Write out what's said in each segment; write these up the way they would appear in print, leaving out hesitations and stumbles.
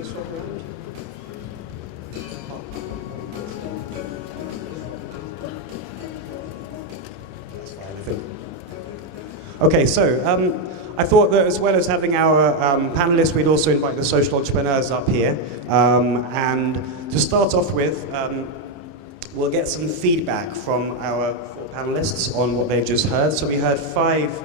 going to swap around? That's fine, I think. Okay, so I thought that as well as having our panelists, we'd also invite the social entrepreneurs up here. And to start off with, we'll get some feedback from our four panelists on what they've just heard. So we heard 5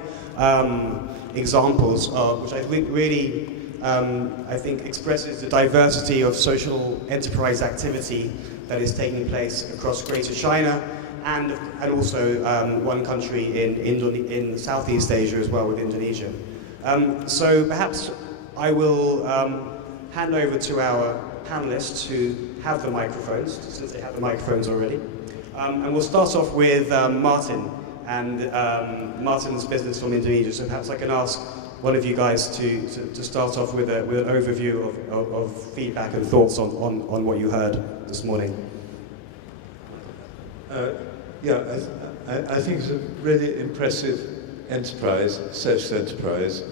examples of, which I think really, I think expresses the diversity of social enterprise activity that is taking place across Greater China, and also one country in Southeast Asia as well, with Indonesia. So perhaps I will hand over to our panelists who have the microphones, since they have the microphones already. And we'll start off with Martin, and Martin's business from Indonesia. So perhaps I can ask one of you guys to start off with an overview of feedback and thoughts on what you heard this morning. Yeah, I think it's a really impressive enterprise, social enterprise.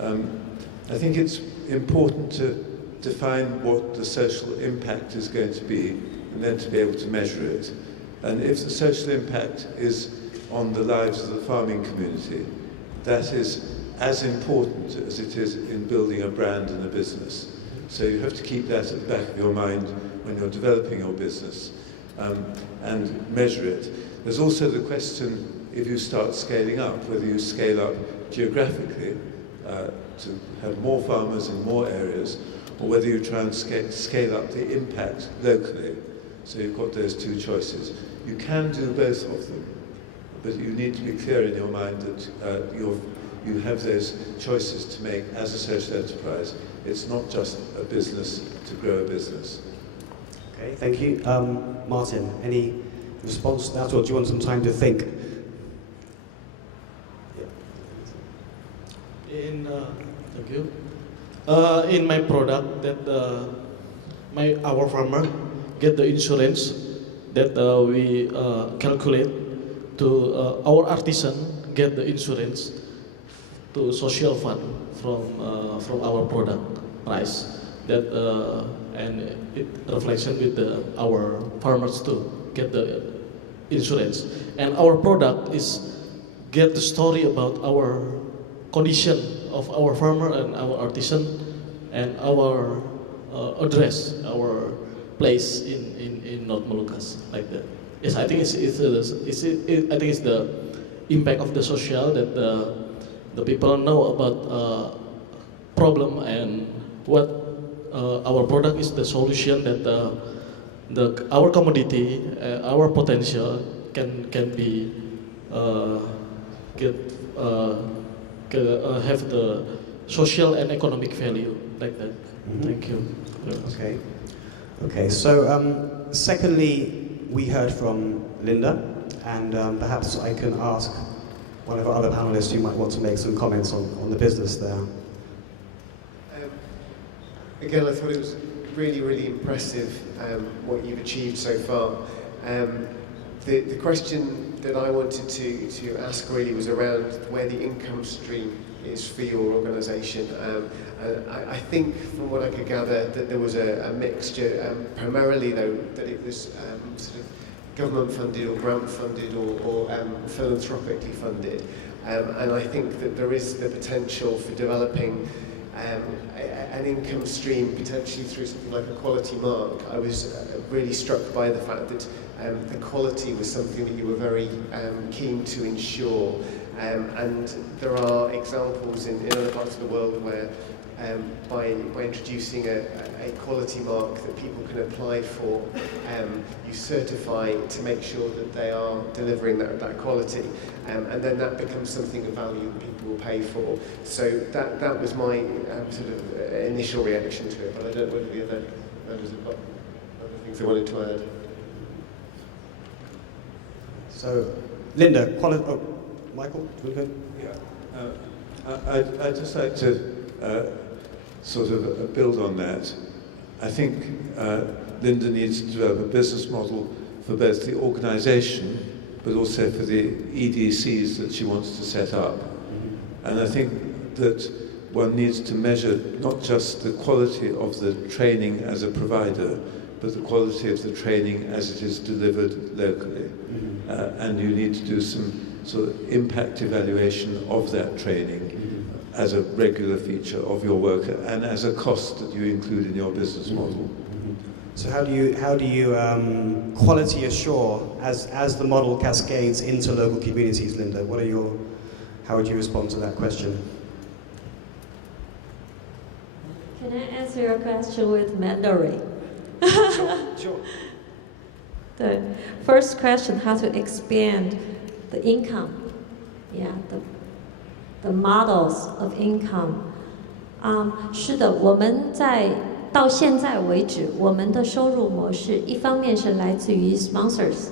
I think it's important to define what the social impact is going to be, and then to be able to measure it. And if the social impact is on the lives of the farming community, that is as important as it is in building a brand and a business. So you have to keep that at the back of your mind when you're developing your business, and measure it. There's also the question, if you start scaling up, whether you scale up geographically to have more farmers in more areas, or whether you try and scale up the impact locally. So you've got those 2 choices. You can do both of them, but you need to be clear in your mind that you have those choices to make as a social enterprise. It's not just a business to grow a business. Okay, thank you. Martin, any response to that, or do you want some time to think? Thank you. In my product, that our farmer get the insurance that we calculate to our artisan get the insurance to social fund from our product price, that and it reflection with our farmers too get the insurance, and our product is get the story about our condition of our farmer and our artisan, and our address, our place in North Moluccas, like that. Yes, I think I think it's the impact of the social, that the people know about problem, and what our product is the solution, that our commodity, our potential can be have the social and economic value, like that. Mm-hmm. Thank you. Okay. Okay. So, secondly, we heard from Linda, and perhaps I can ask one of our other panelists who might want to make some comments on the business there. Again, I thought it was really, really impressive what you've achieved so far. The question that I wanted to ask really was around where the income stream is for your organisation. I think from what I could gather that there was a mixture, primarily though, that it was sort of government funded or grant funded or philanthropically funded. And I think that there is the potential for developing an income stream potentially through something like a quality mark. I was really struck by the fact that the quality was something that you were very keen to ensure, and there are examples in other parts of the world where by introducing a quality mark that people can apply for, you certify to make sure that they are delivering that quality, and then that becomes something of value that people will pay for. So that was my sort of initial reaction to it, but I don't know whether the other members have got other things they wanted to add. So, Linda, Michael, do you want to go? Yeah, I'd just like to sort of build on that. I think Linda needs to develop a business model for both the organisation, but also for the EDCs that she wants to set up. And I think that one needs to measure not just the quality of the training as a provider, but the quality of the training as it is delivered locally. And you need to do some sort of impact evaluation of that training as a regular feature of your work and as a cost that you include in your business model. So how do you quality assure as the model cascades into local communities, Linda? How would you respond to that question? Can I answer your question with Mandarin? Sure. The first question, how to expand the income, the models of income. 是的，我们到现在为止，我们的收入模式一方面是来自于 sponsors，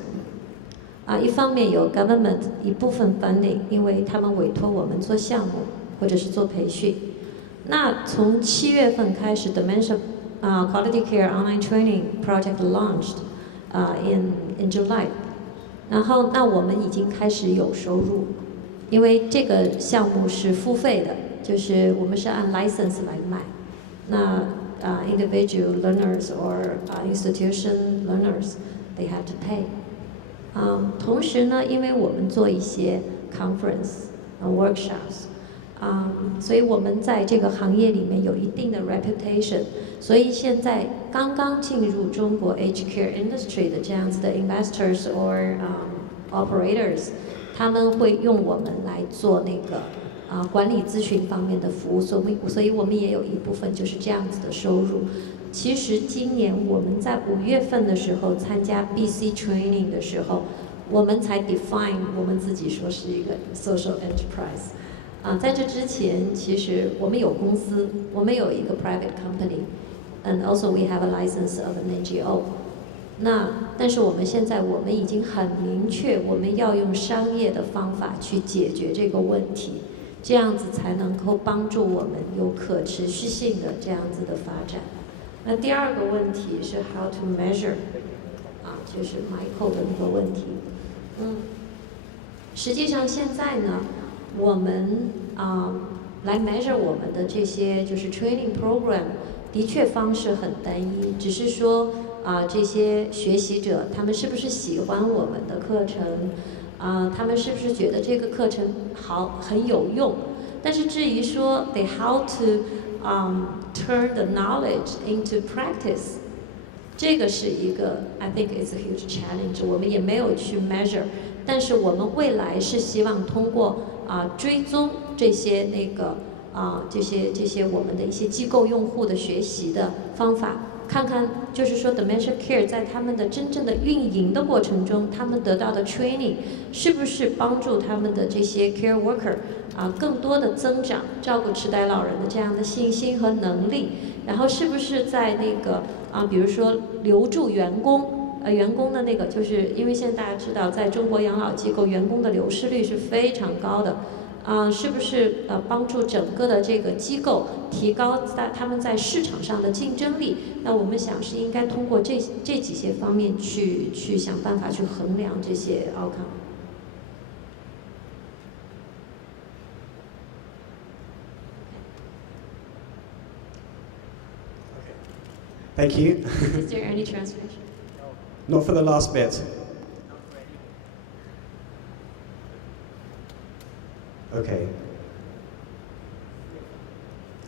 一方面有 government 一部分 funding， 因为他们委托我们做项目或者是做培训。那从7月份开始 ，Dementia Quality Care Online Training Project launched in July， 然后那我们已经开始有收入，因为这个项目是付费的，就是我们是按 license 来卖。那individual learners or institution learners, they have to pay. 同时呢，因为我们做一些 conference, workshops, 所以我们在这个行业里面有一定的 reputation. 所以现在刚刚进入中国 aged care industry 的这样子的 investors or operators, 他们会用我们来做那个管理咨询方面的服务，所以我们也有一部分就是这样子的收入。其实今年我们在5月份的时候参加 BC training 的时候，我们才 define 我们自己说是一个 social enterprise。在这之前，其实我们有公司，我们有一个 private company，and also we have a license of an NGO。但是我们现在已经很明确，我们要用商业的方法去解决这个问题。这样子才能够帮助我们有可持续性的这样子的发展。那第二个问题是 how to measure， 就是 Michael 的那个问题。实际上现在呢，我们来 measure 我们的这些就是 training program， 的确方式很单一，只是说这些学习者他们是不是喜欢我们的课程？他们是不是觉得这个课程很有用？但是至于说 they how to turn the knowledge into practice， 这个是一个 I think it's a huge challenge。我们也没有去 measure， 但是我们未来是希望通过追踪这些这些我们的一些机构用户的学习的方法。看看，就是说 dementia care 在他们的真正的运营的过程中，他们得到的 training 是不是帮助他们的这些 care worker 更多的增长照顾痴呆老人的这样的信心和能力，然后是不是在那个比如说留住员工的那个，就是因为现在大家知道，在中国养老机构员工的流失率是非常高的。是不是帮助整个的这个机构提高他们在市场上的竞争力？那我们想是应该通过这几些方面去想办法去衡量这些 outcome。Thank you. Is there any translation? Not for the last bit. Okay.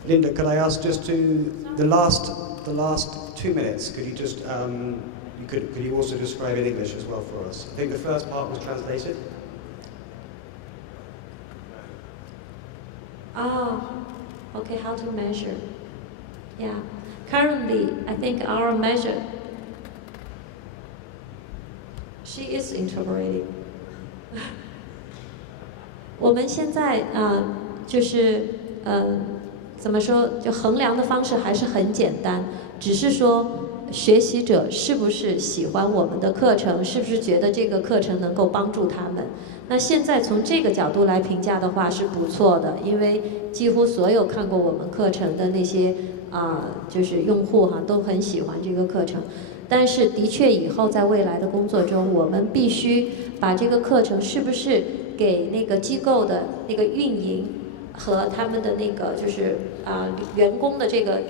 Linda, could I ask just the last 2 minutes? Could you just could you also describe in English as well for us? I think the first part was translated. Okay. How to measure? Yeah. Currently, I think our measure. She is interpreting. 我们现在就是怎么说，就衡量的方式还是很简单，只是说学习者是不是喜欢我们的课程，是不是觉得这个课程能够帮助他们。那现在从这个角度来评价的话是不错的，因为几乎所有看过我们课程的那些就是用户都很喜欢这个课程。但是的确以后在未来的工作中，我们必须把这个课程是不是给那个机构的那个运营和他们的那个就是员工的这个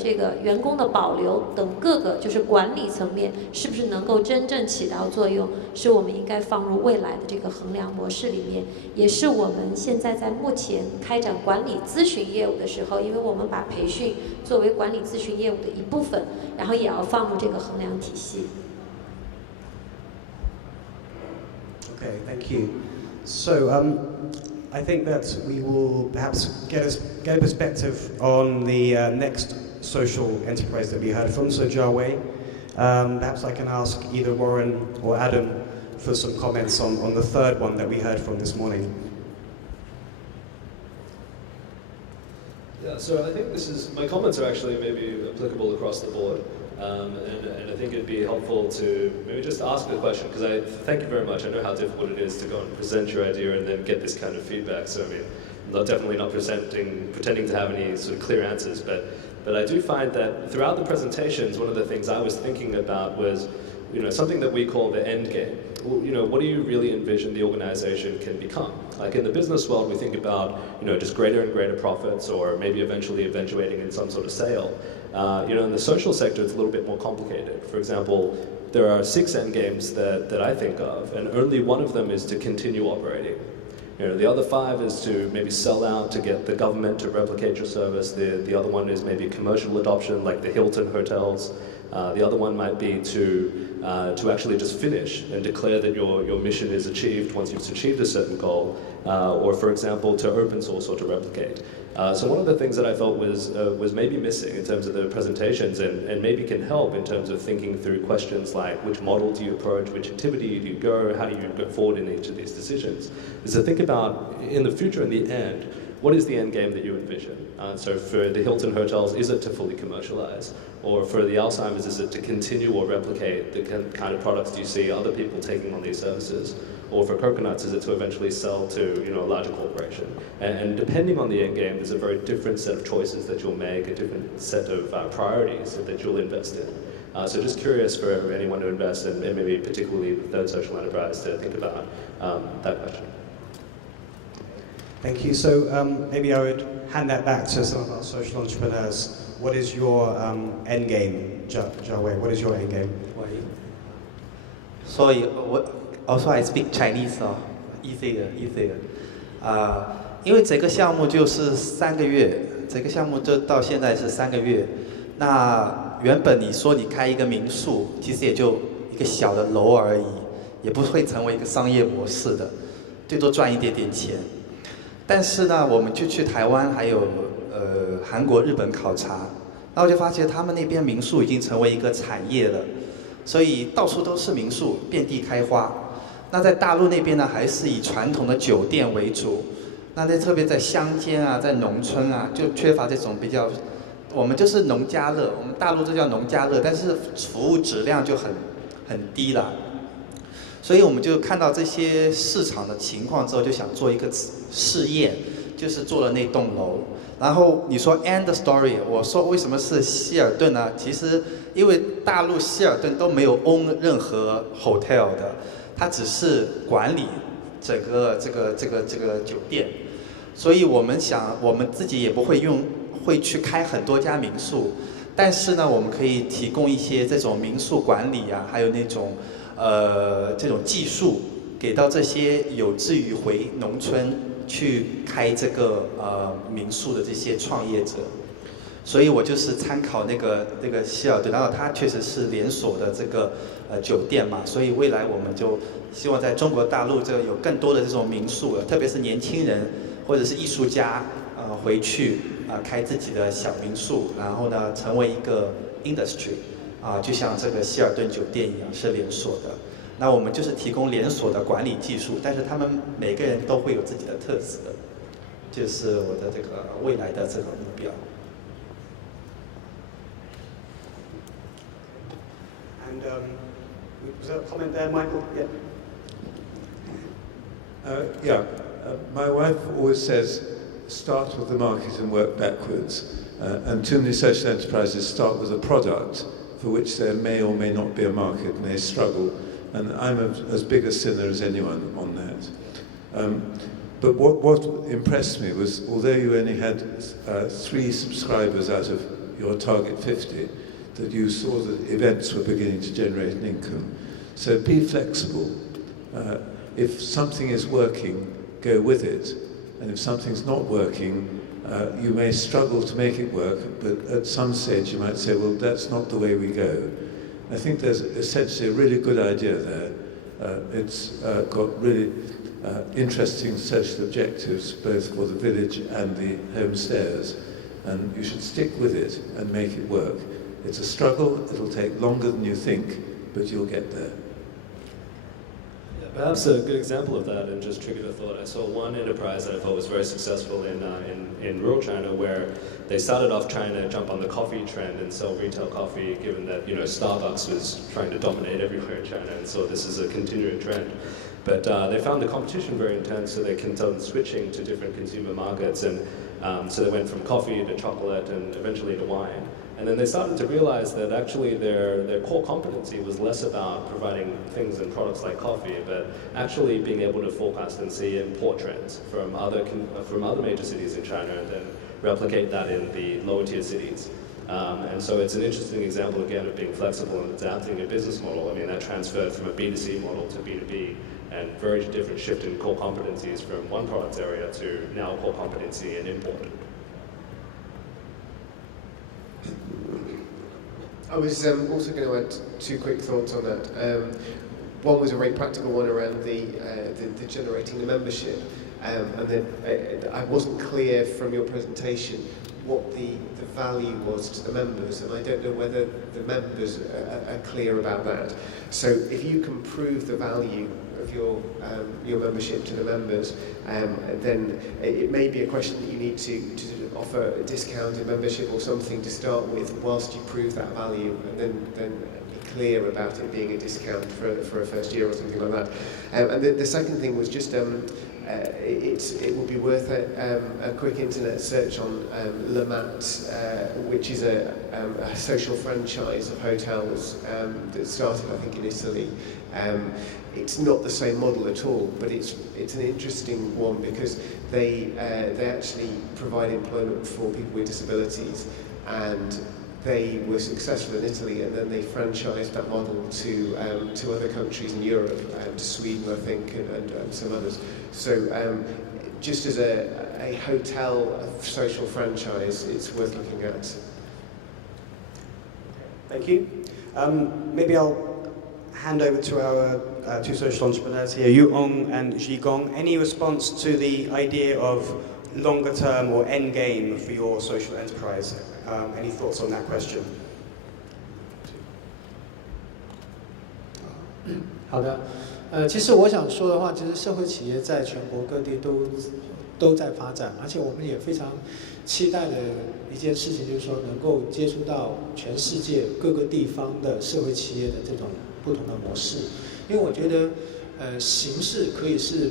员工的保留等各个就是管理层面，是不是能够真正起到作用，是我们应该放入未来的这个衡量模式里面，也是我们现在在目前开展管理咨询业务的时候，因为我们把培训作为管理咨询业务的一部分，然后也要放入这个衡量体系。Okay, thank you. So I think that we will perhaps get a perspective on the next social enterprise that we heard from, so Jiawei. Perhaps I can ask either Warren or Adam for some comments on the third one that we heard from this morning. Yeah, so I think my comments are actually maybe applicable across the board. And I think it'd be helpful to maybe just ask the question, because I thank you very much. I know how difficult it is to go and present your idea and then get this kind of feedback. So I mean, I'm definitely not pretending to have any sort of clear answers, but I do find that throughout the presentations, one of the things I was thinking about was, something that we call the end game. What do you really envision the organization can become? Like in the business world, we think about, just greater and greater profits, or maybe eventually eventuating in some sort of sale. In the social sector, it's a little bit more complicated. For example, there are 6 end games that I think of, and only one of them is to continue operating. The other 5 is to maybe sell out to get the government to replicate your service. The other one is maybe commercial adoption, like the Hilton hotels. The other one might be to actually just finish and declare that your mission is achieved once you've achieved a certain goal, or for example, to open source or to replicate. So one of the things that I felt was maybe missing in terms of the presentations, and maybe can help in terms of thinking through questions like which model do you approach, which activity do you go, how do you go forward in each of these decisions, is to think about in the future, in the end, what is the end game that you envision? So for the Hilton hotels, is it to fully commercialize? Or for the Alzheimer's, is it to continue or replicate the kind of products you see other people taking on these services? Or for coconuts, is it to eventually sell to a larger corporation? And depending on the end game, there's a very different set of choices that you'll make, a different set of priorities that you'll invest in. So just curious for anyone to invest in, and maybe particularly the third social enterprise, to think about that question. Thank you. So maybe I would hand that back to some of our social entrepreneurs. What is your end game, Jiawei? What is your end game? So also I speak Chinese, easier. 因为整个项目就是3个月，整个项目就到现在是3个月。那原本你说你开一个民宿，其实也就一个小的楼而已，也不会成为一个商业模式的，最多赚一点点钱。但是呢，我们就去台湾还有韩国、日本考察，然后就发现他们那边民宿已经成为一个产业了，所以到处都是民宿，遍地开花。那在大陆那边呢，还是以传统的酒店为主。那特别在乡间啊，在农村啊，就缺乏这种比较，我们就是农家乐，我们大陆就叫农家乐，但是服务质量就很低了。所以我们就看到这些市场的情况之后，就想做一个试验，就是做了那栋楼。然后你说 end story， 我说为什么是希尔顿呢？其实因为大陆希尔顿都没有 own 任何 hotel 的，它只是管理整个这个酒店，所以我们想我们自己也不会去开很多家民宿，但是呢，我们可以提供一些这种民宿管理啊，还有那种这种技术给到这些有志于回农村去开这个民宿的这些创业者，所以我就是参考那个希尔顿，然后它确实是连锁的这个酒店嘛，所以未来我们就希望在中国大陆这有更多的这种民宿，特别是年轻人或者是艺术家回去开自己的小民宿，然后呢成为一个 industry。就像这个希尔顿酒店一样是连锁的，那我们就是提供连锁的管理技术，但是他们每个人都会有自己的特色，就是我的这个未来的这个目标。And was there a comment there, Michael? Yeah. My wife always says, start with the market and work backwards. And too many social enterprises start with a product for which there may or may not be a market, and they struggle. And I'm as big a sinner as anyone on that. But what impressed me was, although you only had 3 subscribers out of your target 50, that you saw that events were beginning to generate an income. So be flexible. If something is working, go with it. And if something's not working, you may struggle to make it work, but at some stage you might say, well, that's not the way we go. I think there's essentially a really good idea there. It's got really interesting social objectives, both for the village and the homestayers, and you should stick with it and make it work. It's a struggle, it'll take longer than you think, but you'll get there. Perhaps a good example of that, and just triggered a thought. I saw one enterprise that I thought was very successful in rural China, where they started off trying to jump on the coffee trend and sell retail coffee, given that Starbucks was trying to dominate everywhere in China, and so this is a continuing trend. But they found the competition very intense, so they continued switching to different consumer markets, and so they went from coffee to chocolate and eventually to wine. And then they started to realize that actually their core competency was less about providing things and products like coffee, but actually being able to forecast and see import trends from other major cities in China and then replicate that in the lower tier cities. And so it's an interesting example again of being flexible and adapting a business model. I mean, that transferred from a B2C model to B2B, and very different shift in core competencies from one product area to now core competency in import. I was also going to add 2 quick thoughts on that. One was a very practical one around the generating the membership, and then I wasn't clear from your presentation what the value was to the members, and I don't know whether the members are clear about that. So if you can prove the value of your membership to the members, then it may be a question that you need to offer a discounted membership or something to start with whilst you prove that value, and then be clear about it being a discount for a first year or something like that. And the second thing was just it would be worth a quick internet search on Le Mat, which is a social franchise of hotels that started, I think, in Italy. It's not the same model at all, but it's an interesting one because they actually provide employment for people with disabilities, and they were successful in Italy, and then they franchised that model to other countries in Europe, to Sweden, I think, and some others. So just as a hotel social franchise, it's worth looking at. Thank you. Maybe I'll hand over to our 2 social entrepreneurs here, Yu Ong and Ji Gong. Any response to the idea of longer term or end game for your social enterprise? Any thoughts on that question? 好的，其实我想说的话，其实社会企业在全国各地都在发展，而且我们也非常期待的一件事情，就是说能够接触到全世界各个地方的社会企业的这种不同的模式，因为我觉得，形式可以是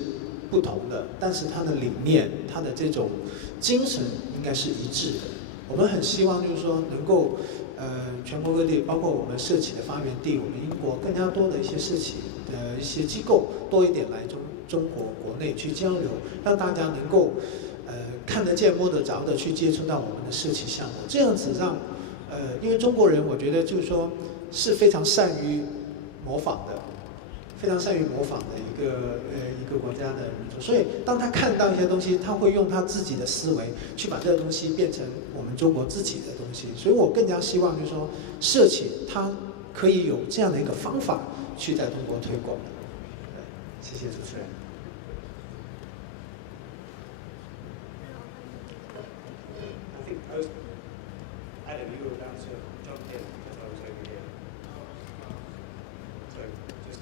不同的，但是它的理念、它的这种精神应该是一致的。我们很希望就是说能够，全国各地，包括我们社企的发源地，我们英国更加多的一些社企的一些机构多一点来中国国内去交流，让大家能够，看得见摸得着的去接触到我们的社企项目，这样子让，因为中国人我觉得就是说是非常善于模仿的。非常善于模仿的一个国家的民族，所以当他看到一些东西，他会用他自己的思维去把这个东西变成我们中国自己的东西。所以我更加希望就是说，社企它可以有这样的一个方法去在中国推广。谢谢主持人。Adam, you were about to jump in because I was over here. So just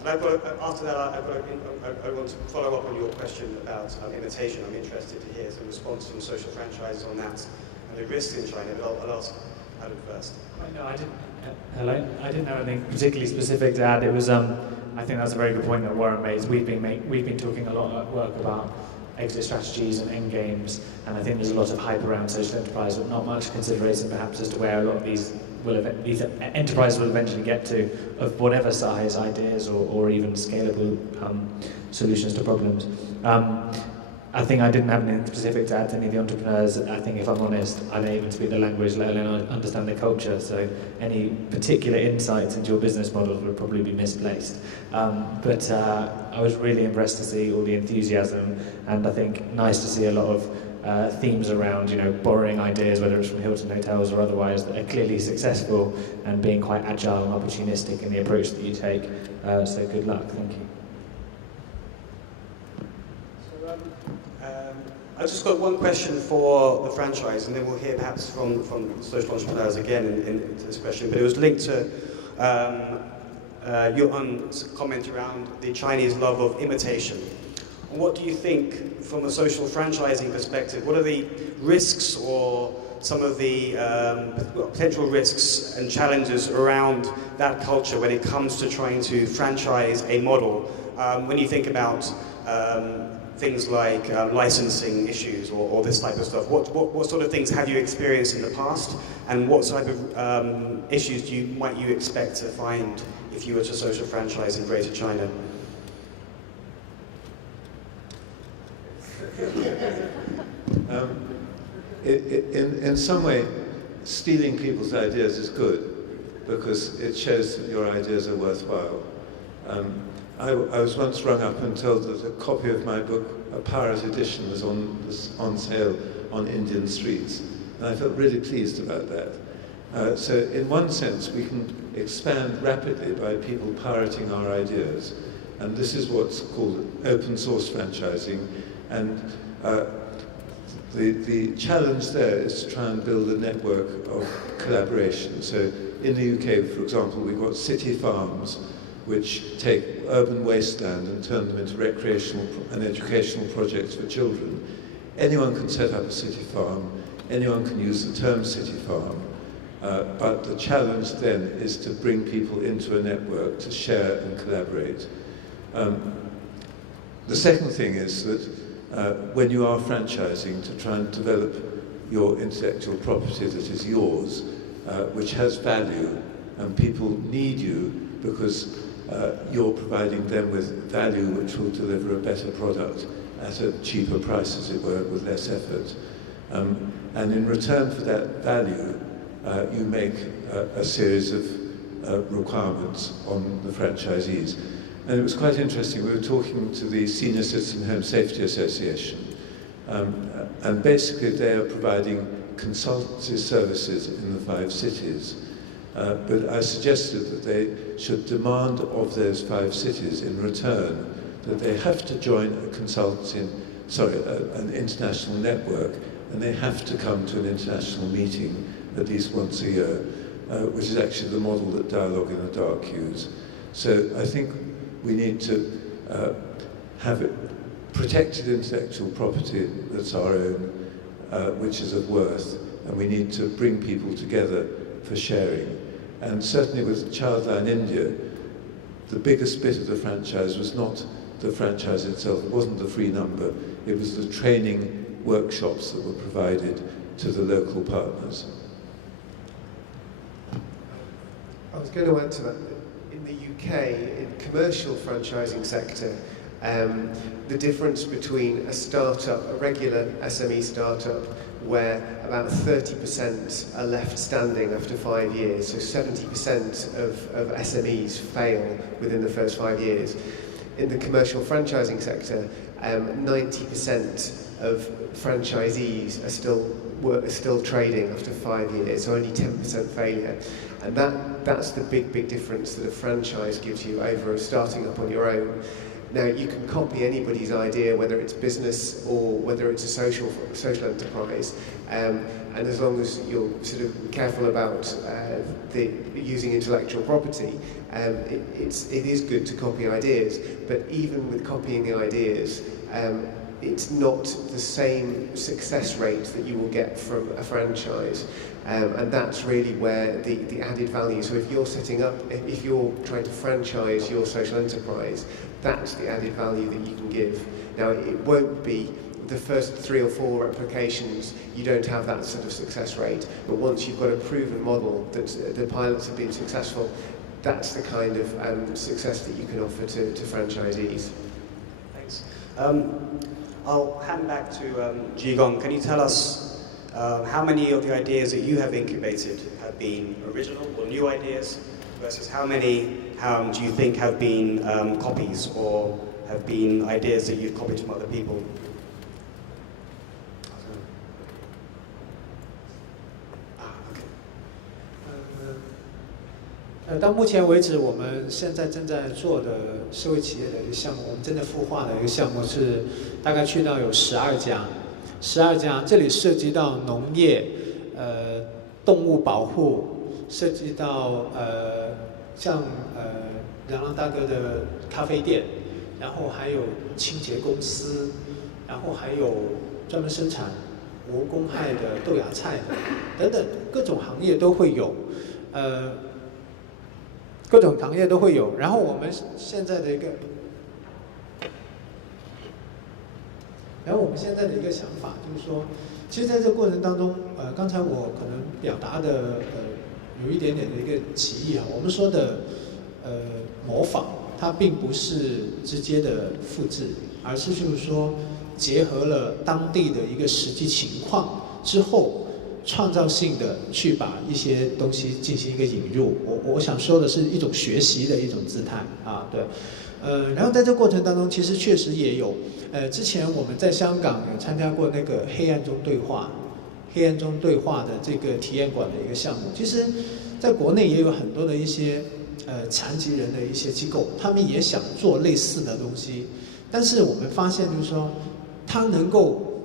and I've got after that I want to follow up on your question about imitation. I'm interested to hear some response from social franchises on that and the risks in China. But I'll ask Adam first. No, I didn't. Hello. I didn't have anything particularly specific to add. It was. I think that's a very good point that Warren made. We've been talking a lot at work about exit strategies and end games, and I think there's a lot of hype around social enterprise, but not much consideration perhaps as to where a lot of these enterprises will eventually get to, of whatever size, ideas or even scalable solutions to problems. I think I didn't have anything specific to add to any of the entrepreneurs. I think if I'm honest, I don't even speak the language, let alone understand the culture. So any particular insights into your business models would probably be misplaced. But I was really impressed to see all the enthusiasm, and I think nice to see a lot of themes around, borrowing ideas, whether it's from Hilton hotels or otherwise, that are clearly successful, and being quite agile and opportunistic in the approach that you take. So good luck. Thank you. I've just got one question for the franchise, and then we'll hear perhaps from social entrepreneurs again in this question, but it was linked to your comment around the Chinese love of imitation. What do you think, from a social franchising perspective, what are the risks or some of the potential risks and challenges around that culture when it comes to trying to franchise a model? When you think about things like licensing issues or this type of stuff, what sort of things have you experienced in the past, and what type of issues might you expect to find if you were to social franchise in Greater China? In some way, stealing people's ideas is good, because it shows that your ideas are worthwhile. I was once rung up and told that a copy of my book, a pirate edition, was on sale on Indian streets, and I felt really pleased about that. So in one sense, we can expand rapidly by people pirating our ideas, and this is what's called open source franchising. And the challenge there is to try and build a network of collaboration. So in the UK, for example, we've got city farms which take urban wasteland and turn them into recreational and educational projects for children. Anyone can set up a city farm, anyone can use the term city farm, but the challenge then is to bring people into a network to share and collaborate. The second thing is that when you are franchising, to try and develop your intellectual property that is yours, which has value, and people need you because you're providing them with value which will deliver a better product at a cheaper price, as it were, with less effort. And in return for that value, you make a series of requirements on the franchisees. And it was quite interesting, we were talking to the Senior Citizen Home Safety Association, and basically they are providing consultancy services in the 5 cities. But I suggested that they should demand of those 5 cities in return that they have to join an international network, and they have to come to an international meeting at least once a year, which is actually the model that Dialogue in the Dark use. So I think we need to have protected intellectual property that's our own, which is of worth, and we need to bring people together for sharing. And certainly with Childline India, the biggest bit of the franchise was not the franchise itself, it wasn't the free number, it was the training workshops that were provided to the local partners. I was going to add to that. In the UK, in the commercial franchising sector, the difference between a startup, a regular SME startup, where about 30% are left standing after 5 years, so 70% of SMEs fail within the first 5 years. In the commercial franchising sector, 90% of franchisees are still trading after 5 years, so only 10% failure. And that's the big difference that a franchise gives you over starting up on your own. Now, you can copy anybody's idea, whether it's business or whether it's a social enterprise, and as long as you're sort of careful about using intellectual property, it is good to copy ideas. But even with copying the ideas, it's not the same success rate that you will get from a franchise. And that's really where the added value. So if you're trying to franchise your social enterprise, that's the added value that you can give. Now, it won't be the first 3 or 4 replications, you don't have that sort of success rate. But once you've got a proven model that the pilots have been successful, that's the kind of success that you can offer to franchisees. Thanks. I'll hand back to Jigong. Can you tell us how many of the ideas that you have incubated have been original or new ideas, versus how many do you think have been copies or have been ideas that you've copied from other people? Okay. 到目前为止，我们现在正在做的社会企业的一个项目，我们真的孵化的一个项目是大概去到有12家，这里涉及到农业、动物保护，涉及到像梁浪大哥的咖啡店，然后还有清洁公司，然后还有专门生产无公害的豆芽菜的等等，各种行业都会有，各种行业都会有。然后我们现在的一个想法就是说，其实在这个过程当中，刚才我可能表达的有一点点的一个歧义啊，我们说的模仿，它并不是直接的复制，而是就是说结合了当地的一个实际情况之后，创造性的去把一些东西进行一个引入。我想说的是一种学习的一种姿态啊，对。然后在这个过程当中，其实确实也有，之前我们在香港有参加过那个黑暗中对话的这个体验馆的一个项目。其实，在国内也有很多的一些残疾人的一些机构，他们也想做类似的东西，但是我们发现就是说，他能够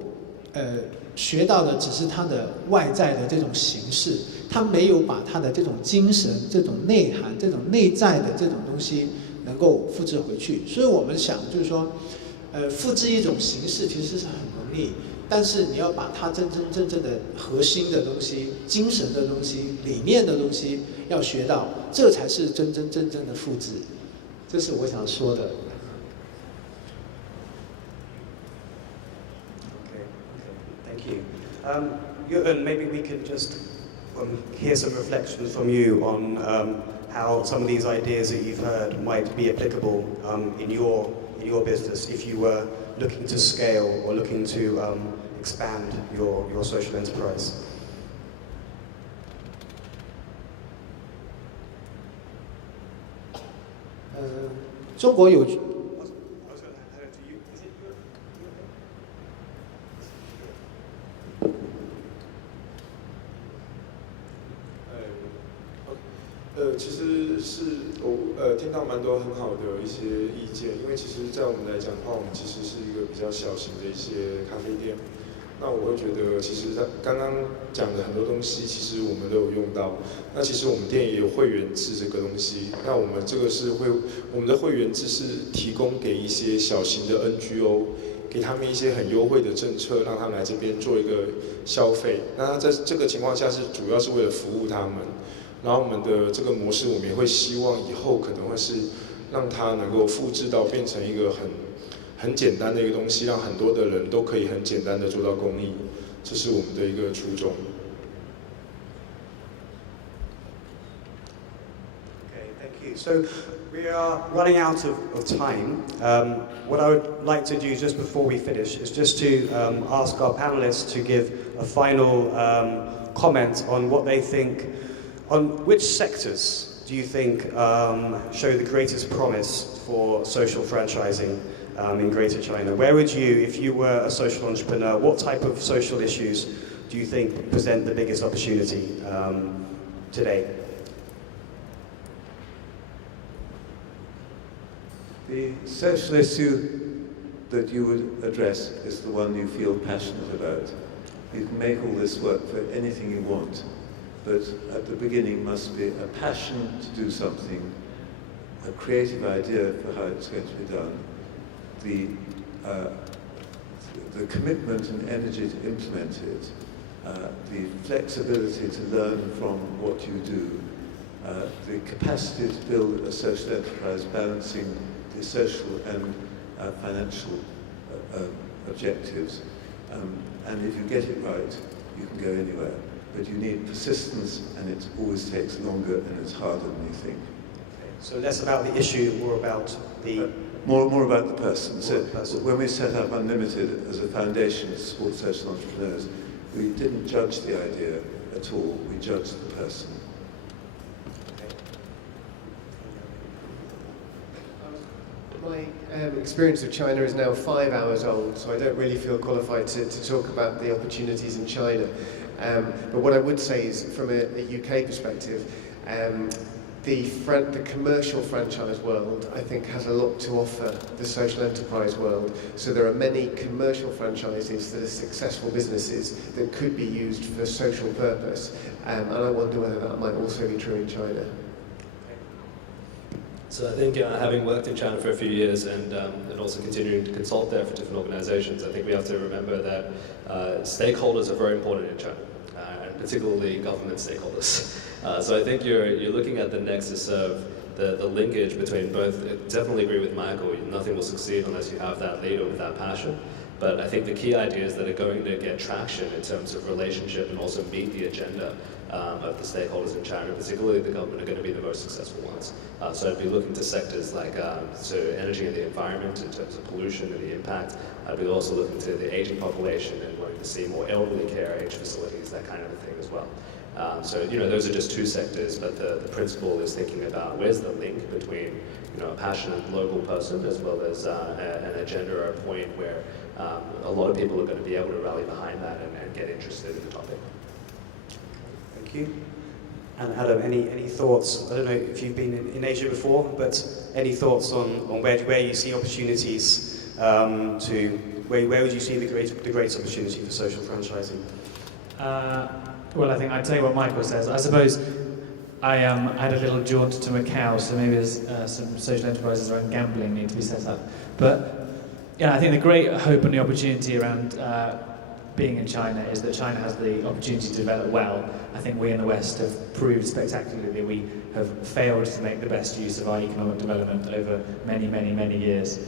学到的只是他的外在的这种形式，他没有把他的这种精神、这种内涵、这种内在的这种东西能够复制回去。所以我们想就是说，复制一种形式其实是很容易，但是你要把它真正的核心的东西、精神的东西、理念的东西要学到，这才是真正的复制。这是我想说的。Thank you. Jürgen, maybe we could just hear some reflections from you on how some of these ideas that you've heard might be applicable in your business if you were looking to scale or looking to expand your social enterprise. 中国有。其实是我听到蛮多很好的一些意见，因为其实在我们来讲的话，我们其实是一个比较小型的一些咖啡店。那我会觉得，其实刚刚讲的很多东西，其实我们都有用到。那其实我们店也有会员制这个东西。那我们这个是我们的会员制是提供给一些小型的 NGO， 给他们一些很优惠的政策，让他们来这边做一个消费。那在这个情况下是主要是为了服务他们。然后我们的这个模式，我们也会希望以后可能会是让它能够复制到变成一个很简单的一个东西，让很多的人都可以很简单的做到公益，这是我们的一个初衷。Okay, thank you. So we are running out of time. What I would like to do just before we finish is just to ask our panelists to give a final comment on what they think. On which sectors do you think show the greatest promise for social franchising in Greater China? Where would you, if you were a social entrepreneur, what type of social issues do you think present the biggest opportunity today? The social issue that you would address is the one you feel passionate about. You can make all this work for anything you want. But at the beginning must be a passion to do something, a creative idea for how it's going to be done, the commitment and energy to implement it, the flexibility to learn from what you do, the capacity to build a social enterprise balancing the social and financial objectives. And if you get it right, you can go anywhere. But you need persistence, and it always takes longer and it's harder than you think. So less about the issue, more about the More about the person. So when we set up UnLtd as a foundation to support social entrepreneurs, we didn't judge the idea at all, we judged the person. My experience of China is now 5 hours old, so I don't really feel qualified to talk about the opportunities in China. But what I would say is, from a UK perspective, the commercial franchise world, I think, has a lot to offer the social enterprise world. So there are many commercial franchises that are successful businesses that could be used for social purpose, and I wonder whether that might also be true in China. So I think having worked in China for a few years and also continuing to consult there for different organizations, I think we have to remember that stakeholders are very important in China, and particularly government stakeholders. So I think you're looking at the nexus of the linkage between both. I definitely agree with Michael, nothing will succeed unless you have that leader with that passion. But I think the key ideas that are going to get traction in terms of relationship and also meet the agenda of the stakeholders in China, particularly the government, are going to be the most successful ones. So I'd be looking to sectors like energy and the environment in terms of pollution and the impact. I'd be also looking to the aging population and wanting to see more elderly care, age facilities, that kind of a thing as well. So those are just two sectors, but the principle is thinking about where's the link between a passionate local person as well as an agenda or a point where a lot of people are going to be able to rally behind that and get interested in the topic. Thank you. And Adam, any thoughts? I don't know if you've been in Asia before, but any thoughts on where you see opportunities where would you see the greatest opportunity for social franchising? Well, I think I'd say what Michael says. I suppose I had a little jaunt to Macau, so maybe there's some social enterprises around gambling need to be set up. But I think the great hope and the opportunity around being in China is that China has the opportunity to develop well. I think we in the West have proved spectacularly that we have failed to make the best use of our economic development over many, many, many years.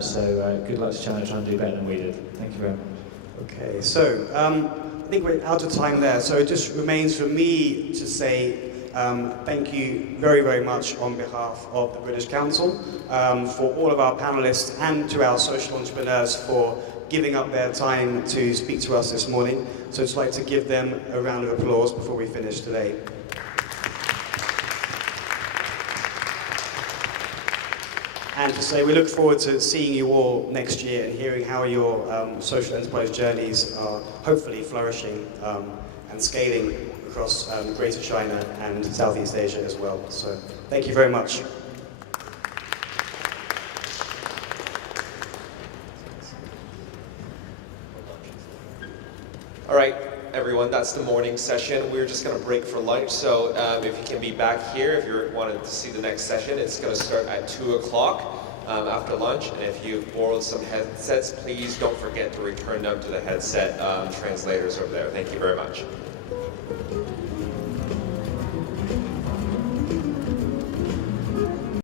So good luck to China trying to do better than we did. Thank you very much. Okay, so I think we're out of time there, so it just remains for me to say thank you very, very much on behalf of the British Council for all of our panelists and to our social entrepreneurs for giving up their time to speak to us this morning. So I'd just like to give them a round of applause before we finish today. And to say we look forward to seeing you all next year and hearing how your social enterprise journeys are hopefully flourishing and scaling across Greater China and Southeast Asia as well. So thank you very much. All right, everyone, that's the morning session. We're just going to break for lunch, so if you can be back here, if you're wanting to see the next session, it's going to start at 2 o'clock after lunch. And if you've borrowed some headsets, please don't forget to return them to the headset translators over there. Thank you very much.